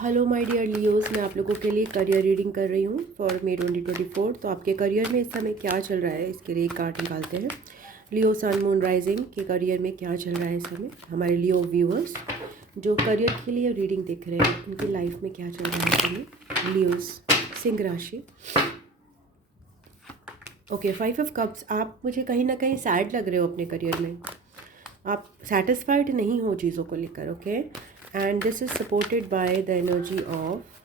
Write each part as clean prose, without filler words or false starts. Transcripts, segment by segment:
Hello my dear Leos, मैं आप लोगों के लिए करियर रीडिंग कर रही हूँ फॉर मे 2024। तो आपके करियर में इस समय क्या चल रहा है, इसके लिए एक कार्ड निकालते हैं। लियो सन मून राइजिंग के करियर में क्या चल रहा है इस समय, हमारे लियो व्यूअर्स जो करियर के लिए रीडिंग देख रहे हैं उनकी लाइफ में क्या चल रहा है इस समय। लियोस सिंह राशि। Okay, 5 of cups. आप मुझे कहीं ना कहीं सैड लग रहे हो अपने करियर में, आप सेटिस्फाइड नहीं हो चीज़ों को लेकर। Okay, and this is supported by the energy of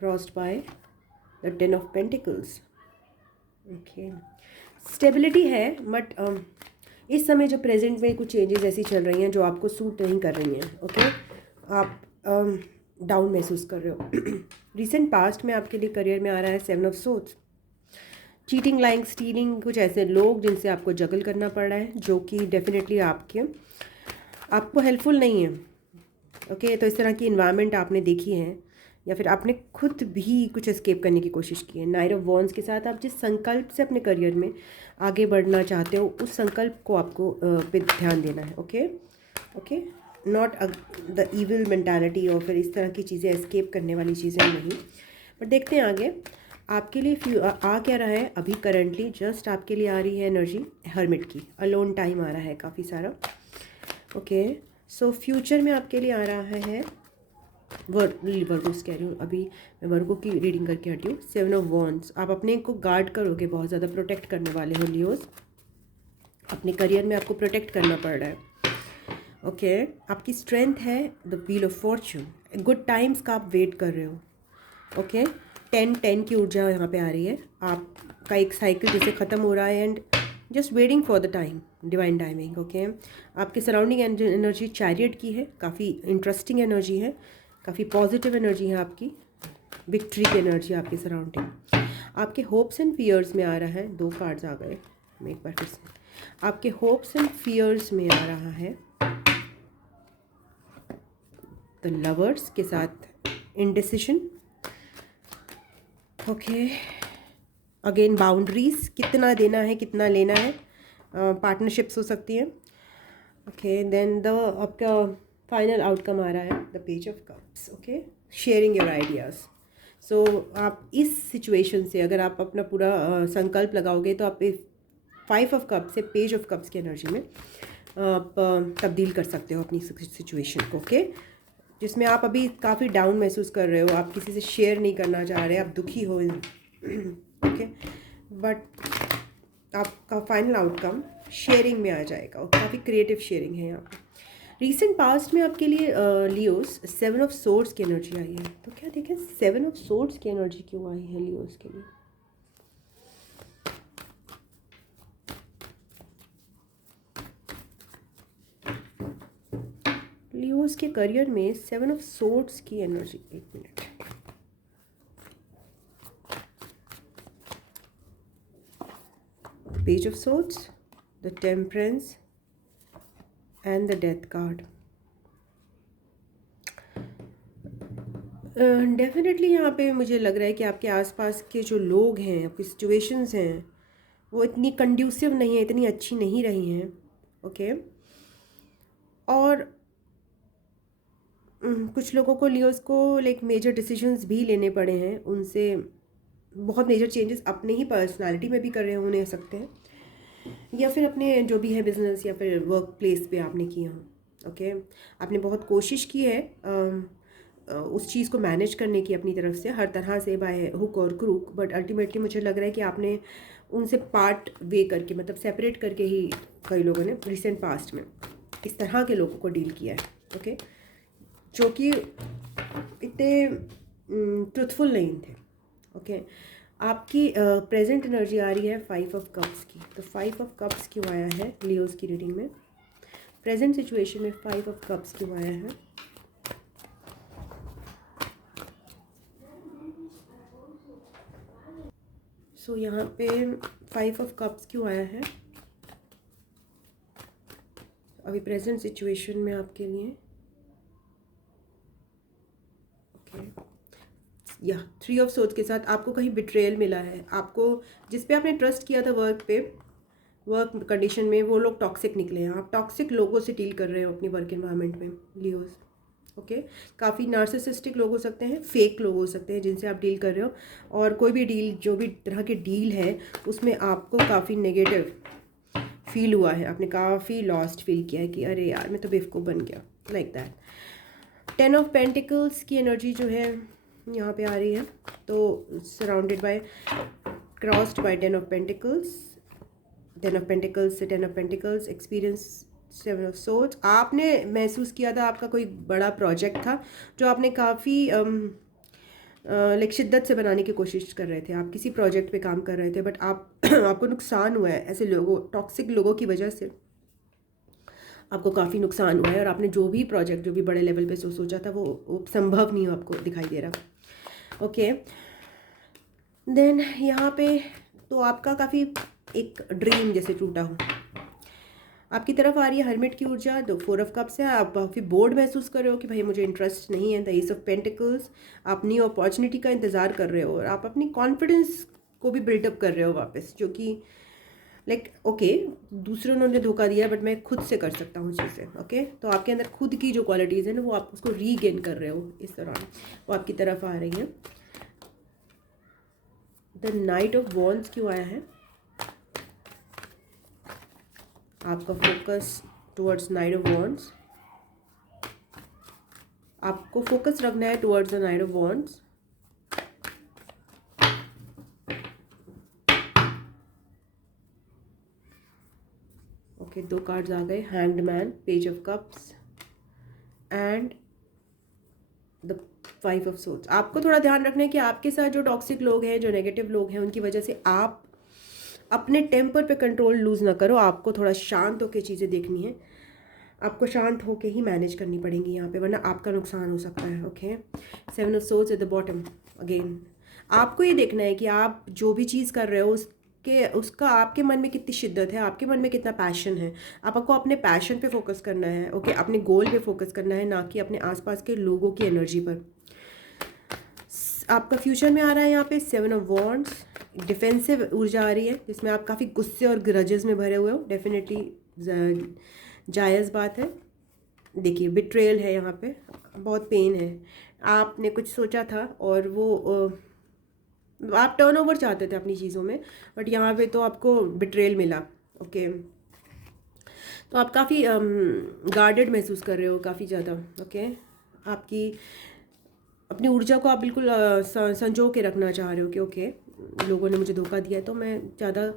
crossed by the 10 of pentacles. Okay, stability है बट इस समय जो प्रेजेंट में कुछ चेंजेस ऐसी चल रही हैं जो आपको सूट नहीं कर रही हैं। ओके, आप डाउन महसूस कर रहे हो। रिसेंट पास्ट में आपके लिए करियर में आ रहा है 7 of swords. Cheating, lying, stealing, कुछ ऐसे लोग जिनसे आपको जगल करना पड़ रहा है जो कि डेफिनेटली आपको हेल्पफुल नहीं है। ओके, तो इस तरह की इन्वायरमेंट आपने देखी है या फिर आपने खुद भी कुछ एस्केप करने की कोशिश की है। नाइट ऑफ वॉन्ड्स के साथ आप जिस संकल्प से अपने करियर में आगे बढ़ना चाहते हो उस संकल्प को आपको पे ध्यान देना है। Okay okay, not the evil mentality और फिर इस तरह की चीज़ें एस्केप करने वाली चीज़ें नहीं। बट देखते हैं आगे आपके लिए आ क्या रहा है। अभी करंटली जस्ट आपके लिए आ रही है एनर्जी हर्मिट की, अलोन टाइम आ रहा है काफ़ी सारा। ओके, सो फ्यूचर में आपके लिए आ रहा है वर्गोस कह रही हूँ, अभी मैं वर्गो की रीडिंग करके हटी हूँ। 7 ऑफ वॉन्ड्स। आप अपने को गार्ड करोगे, बहुत ज़्यादा प्रोटेक्ट करने वाले हो लियोस। अपने करियर में आपको प्रोटेक्ट करना पड़ रहा है। ओके, आपकी स्ट्रेंथ है the wheel of Fortune. Good times का आप वेट कर रहे हो। ओके, 10-10 की ऊर्जा यहाँ पे आ रही है। आपका एक साइकिल जैसे ख़त्म हो रहा है and just waiting for the time, divine timing. Okay, आपके सराउंडिंग एनर्जी चैरियट की है, काफ़ी इंटरेस्टिंग एनर्जी है, काफ़ी पॉजिटिव एनर्जी है आपकी, विक्ट्री की एनर्जी आपके सराउंडिंग। आपके होप्स एंड फियर्स में आ रहा है, 2 कार्ड्स आ गए। मैं एक बार फिर से, आपके होप्स एंड फियर्स में आ रहा है द लवर्स के साथ इंडिसिशन। ओके, अगेन बाउंड्रीज, कितना देना है कितना लेना है, पार्टनरशिप्स हो सकती हैं। ओके, देन द आपका फाइनल आउटकम आ रहा है the page of cups. Okay, sharing your ideas. So आप इस सिचुएशन से अगर आप अपना पूरा संकल्प लगाओगे तो आप 5 ऑफ कप्स से पेज ऑफ कप्स की एनर्जी में आप तब्दील कर सकते हो अपनी सिचुएशन को। ओके, जिसमें आप अभी काफ़ी डाउन महसूस कर रहे हो, आप किसी से शेयर नहीं करना चाह रहे, आप दुखी हो। ओके, बट आपका फाइनल आउटकम शेयरिंग में आ जाएगा और काफ़ी क्रिएटिव शेयरिंग है यहाँ पे। रीसेंट पास्ट में आपके लिए लियोस 7 ऑफ सोर्ड्स की एनर्जी आई है। तो क्या देखें 7 ऑफ सोर्ड्स की एनर्जी क्यों आई है लियोस के लिए। लियोस के करियर में 7 ऑफ सोर्ड्स की एनर्जी, एक minute. Page of swords, the temperance and the death card. Definitely यहाँ पे मुझे लग रहा है कि आपके आसपास के जो लोग हैं, आपकी सिचुएशंस हैं, वो इतनी कंड्यूसिव नहीं है, इतनी अच्छी नहीं रही हैं। ओके, और कुछ लोगों को लियोस को लाइक मेजर डिसीजंस भी लेने पड़े हैं, उनसे बहुत मेजर चेंजेस अपने ही पर्सनालिटी में भी कर रहे होने सकते हैं, या फिर अपने जो भी है बिजनेस या फिर वर्क प्लेस पे आपने किया हो। ओके, आपने बहुत कोशिश की है उस चीज़ को मैनेज करने की अपनी तरफ से हर तरह से, बाय हुक और क्रूक, बट अल्टीमेटली मुझे लग रहा है कि आपने उनसे पार्ट वे करके, मतलब सेपरेट करके ही कई लोगों ने रिसेंट पास्ट में इस तरह के लोगों को डील किया है। ओके, जो कि इतने ट्रुथफुल नहीं थे। ओके, आपकी प्रेजेंट एनर्जी आ रही है 5 ऑफ कप्स की। तो 5 ऑफ कप्स क्यों आया है लियोस की रीडिंग में, प्रेजेंट सिचुएशन में 5 ऑफ कप्स क्यों आया है। सो यहाँ पे 5 ऑफ कप्स क्यों आया है अभी प्रेजेंट सिचुएशन में आपके लिए। ओके, या 3 ऑफ सोर्ड्स के साथ आपको कहीं बिट्रेयल मिला है, आपको जिस पे आपने ट्रस्ट किया था वर्क पे, वर्क कंडीशन में, वो लोग टॉक्सिक निकले हैं। आप टॉक्सिक लोगों से डील कर रहे हो अपनी वर्क एनवायरनमेंट में लियोस। ओके। काफ़ी नार्सिसिस्टिक लोग हो सकते हैं, फेक लोग हो सकते हैं जिनसे आप डील कर रहे हो, और कोई भी डील, जो भी तरह की डील है उसमें आपको काफ़ी नेगेटिव फील हुआ है, आपने काफ़ी लॉस्ट फील किया है कि अरे यार मैं तो बेवकूफ़ बन गया, लाइक दैट। 10 ऑफ पेंटिकल्स की एनर्जी जो है यहाँ पे आ रही है, तो surrounded by, crossed by 10 of pentacles, 10 of pentacles से 10 of pentacles, experience 7 of swords. आपने महसूस किया था आपका कोई बड़ा प्रोजेक्ट था जो आपने काफ़ी लाइक शिद्दत से बनाने की कोशिश कर रहे थे, आप किसी प्रोजेक्ट पे काम कर रहे थे, बट आप आपको नुकसान हुआ है ऐसे लोगों, टॉक्सिक लोगों की वजह से आपको काफ़ी नुकसान हुआ है, और आपने जो भी प्रोजेक्ट, जो भी बड़े लेवल पे सोचा था वो संभव नहीं हो, आपको दिखाई दे रहा। ओके, देन यहाँ पे तो आपका काफ़ी एक ड्रीम जैसे टूटा हो, आपकी तरफ आ रही है हर्मिट की ऊर्जा, 4 ऑफ कप्स है, आप काफ़ी बोर्ड महसूस कर रहे हो कि भाई मुझे इंटरेस्ट नहीं है, द एस ऑफ पेंटिकल्स, आप न्यू अपॉर्चुनिटी का इंतज़ार कर रहे हो, और आप अपनी कॉन्फिडेंस को भी बिल्डअप कर रहे हो वापस, जो कि लाइक ओके दूसरों ने धोखा दिया बट मैं खुद से कर सकता हूँ चीज़ें। ओके, तो आपके अंदर खुद की जो क्वालिटीज़ हैं ना वो आप उसको रीगेन कर रहे हो इस दौरान, वो आपकी तरफ आ रही हैं। द नाइट ऑफ वॉन्ड्स क्यों आया है? आपका focus towards knight of wands, आपको फोकस रखना है towards the knight of wands. Okay, 2 cards आ गए, hanged man, page of cups and the 5 of swords. आपको थोड़ा ध्यान रखना है कि आपके साथ जो टॉक्सिक लोग हैं, जो नेगेटिव लोग हैं, उनकी वजह से आप अपने टेम्पर पे कंट्रोल लूज़ ना करो, आपको थोड़ा शांत होकर चीज़ें देखनी है, आपको शांत होकर ही मैनेज करनी पड़ेंगी यहाँ पे, वरना आपका नुकसान हो सकता है। Okay, 7 of swords at the bottom again, आपको ये देखना है कि आप जो भी चीज़ कर रहे हो उसका आपके मन में कितनी शिद्दत है, आपके मन में कितना पैशन है, आपको अपने पैशन पे फोकस करना है। ओके, अपने गोल पे फोकस करना है, ना कि अपने आसपास के लोगों की एनर्जी पर। आपका फ्यूचर में आ रहा है यहाँ पे 7 ऑफ वॉन्ड्स, डिफेंसिव ऊर्जा आ रही है जिसमें आप काफ़ी गुस्से और ग्रजेस में भरे हुए हो, डेफिनेटली जायज़ बात है। देखिए बिट्रेयल है यहाँ पे, बहुत पेन है, आपने कुछ सोचा था और वो आप टर्नओवर चाहते थे अपनी चीज़ों में, बट यहाँ पे तो आपको बिट्रेयल मिला। ओके, तो आप काफ़ी गार्डेड महसूस कर रहे हो काफ़ी ज़्यादा। ओके, आपकी अपनी ऊर्जा को आप बिल्कुल संजो के रखना चाह रहे हो कि ओके लोगों ने मुझे धोखा दिया है तो मैं ज़्यादा,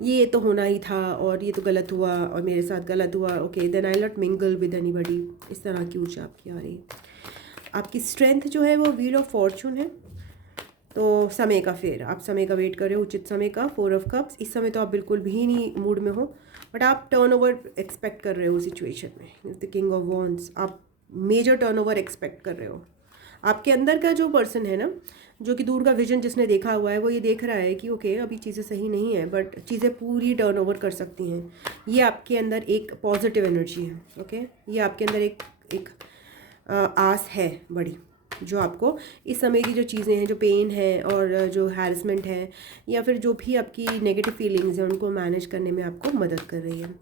ये तो होना ही था और ये तो गलत हुआ और मेरे साथ गलत हुआ। Okay, then I not mingle with anybody, इस तरह की ऊर्जा आपकी आ रही है। आपकी स्ट्रेंथ जो है वो व्हील ऑफ फॉर्चून है, तो समय का, फिर आप समय का वेट कर रहे हो, उचित समय का। 4 ऑफ कप्स, इस समय तो आप बिल्कुल भी नहीं मूड में हो, बट आप टर्नओवर एक्सपेक्ट कर रहे हो सिचुएशन में। द किंग ऑफ वॉन्ड्स, आप मेजर टर्नओवर एक्सपेक्ट कर रहे हो। आपके अंदर का जो पर्सन है ना, जो कि दूर का विजन जिसने देखा हुआ है, वो ये देख रहा है कि ओके अभी चीज़ें सही नहीं है बट चीज़ें पूरी टर्नओवर कर सकती हैं। ये आपके अंदर एक पॉजिटिव एनर्जी है। ओके, ये आपके अंदर एक आस है बड़ी, जो आपको इस समय की जो चीज़ें हैं, जो पेन है और जो हैरेसमेंट है या फिर जो भी आपकी नेगेटिव फीलिंग्स हैं, उनको मैनेज करने में आपको मदद कर रही है।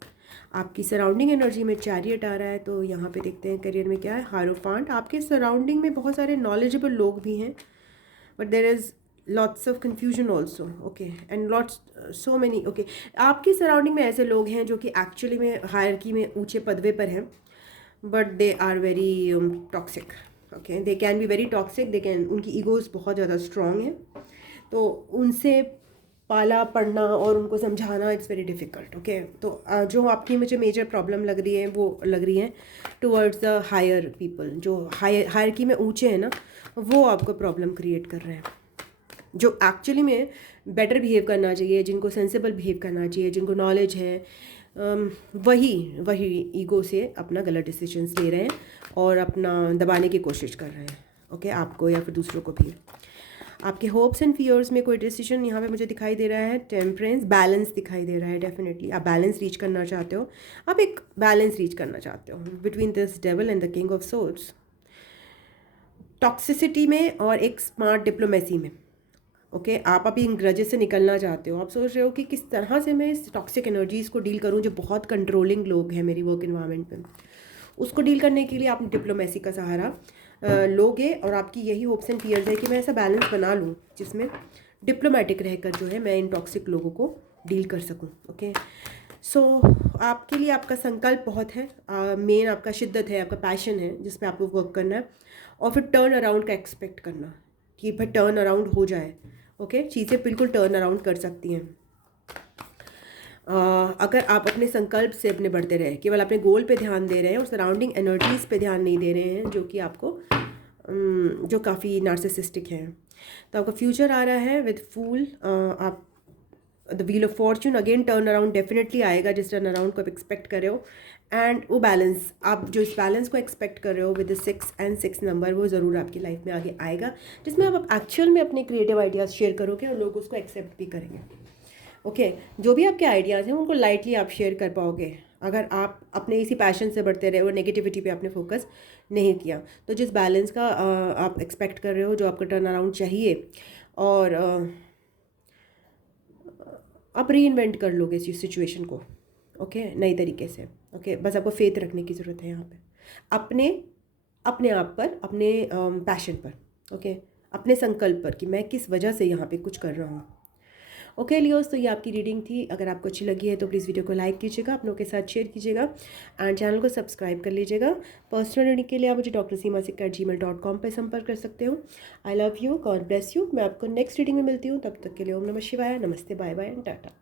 आपकी सराउंडिंग एनर्जी में चैरियट आ रहा है, तो यहाँ पे देखते हैं करियर में क्या है। हायरोफांट, आपके सराउंडिंग में बहुत सारे नॉलेजेबल लोग भी हैं, but there is lots of confusion also. Okay, and lots so many. Okay, आपकी सराउंडिंग में ऐसे लोग हैं जो कि एक्चुअली में हायरकी में ऊँचे पदवे पर हैं, but they are very toxic. Okay, they can be very toxic, they can, उनकी ईगोज़ बहुत ज़्यादा स्ट्रॉन्ग है, तो उनसे पाला पढ़ना और उनको समझाना इट्स वेरी डिफ़िकल्ट। ओके, तो जो आपकी मुझे मेजर प्रॉब्लम लग रही है वो लग रही है टुवर्ड्स द हायर पीपल, जो हायरकी में ऊंचे हैं ना, वो आपको प्रॉब्लम क्रिएट कर रहे हैं, जो एक्चुअली में बेटर बिहेव करना चाहिए, जिनको सेंसिबल बिहेव करना चाहिए, जिनको नॉलेज है, वही ईगो से अपना गलत डिसीजंस ले रहे हैं और अपना दबाने की कोशिश कर रहे हैं। ओके, आपको या फिर दूसरों को भी। आपके होप्स एंड फियर्स में कोई डिसीजन यहाँ पे मुझे दिखाई दे रहा है। टेम्परेंस, बैलेंस दिखाई दे रहा है। डेफिनेटली आप बैलेंस रीच करना चाहते हो, आप एक बैलेंस रीच करना चाहते हो between this devil and the king of swords, toxicity में और एक स्मार्ट डिप्लोमेसी में। ओके, आप अभी इन ग्रजेस से निकलना चाहते हो, आप सोच रहे हो कि किस तरह से मैं इस टॉक्सिक एनर्जीज़ को डील करूँ, जो बहुत कंट्रोलिंग लोग हैं मेरी वर्क इन्वायरमेंट में, उसको डील करने के लिए आप डिप्लोमेसी का सहारा लोगे, और आपकी यही होप्स एंड फियर्स है कि मैं ऐसा बैलेंस बना लूँ जिसमें डिप्लोमेटिक रहकर जो है मैं इन टॉक्सिक लोगों को डील कर सकूँ। ओके, सो आपके लिए आपका संकल्प बहुत है, मेन आपका शिद्दत है, आपका पैशन है जिस पे आपको वर्क करना है, और फिर टर्न अराउंड का एक्सपेक्ट करना कि भाई टर्न अराउंड हो जाए। ओके, चीज़ें बिल्कुल टर्न अराउंड कर सकती हैं अगर आप अपने संकल्प से अपने बढ़ते रहे, केवल अपने गोल पे ध्यान दे रहे हैं और सराउंडिंग एनर्जीज़ पे ध्यान नहीं दे रहे हैं जो कि आपको जो काफ़ी नार्सिसिस्टिक हैं। तो आपका फ्यूचर आ रहा है विद फूल, आप the wheel of Fortune, again turn around definitely आएगा जिस टर्न अराउंड को आप एक्सपेक्ट कर रहे हो, एंड वो बैलेंस, आप जो इस बैलेंस को एक्सपेक्ट कर रहे हो विद 6 and 6 नंबर, वो ज़रूर आपकी लाइफ में आगे आएगा, जिसमें आप एक्चुअल में अपने क्रिएटिव आइडियाज़ शेयर करोगे और लोग उसको एक्सेप्ट भी करेंगे। ओके, जो भी आपके आइडियाज़ हैं उनको लाइटली आप शेयर कर पाओगे अगर आप अपने इसी पैशन से बढ़ते रहे और नेगेटिविटी पे आपने फोकस नहीं किया। तो जिस बैलेंस का आप एक्सपेक्ट कर रहे हो, जो आपका टर्न अराउंड चाहिए, और आप री इन्वेंट कर लोगे इस सिचुएशन को। ओके, नई तरीके से। ओके, बस आपको फेथ रखने की ज़रूरत है यहाँ पे अपने अपने आप पर, अपने पैशन पर। ओके, अपने संकल्प पर कि मैं किस वजह से यहाँ पे कुछ कर रहा हूँ। ओके लियोस, तो ये आपकी रीडिंग थी। अगर आपको अच्छी लगी है तो प्लीज़ वीडियो को लाइक कीजिएगा, अपनों के साथ शेयर कीजिएगा, एंड चैनल को सब्सक्राइब कर लीजिएगा। पर्सनल रीडिंग के लिए आप मुझे drseema@gmail.com पर संपर्क कर सकते हो। I love you, God bless you. मैं आपको नेक्स्ट रीडिंग में मिलती हूँ, तब तक के लिए ओम नमः शिवाय, नमस्ते, बाय बाय एंड टाटा।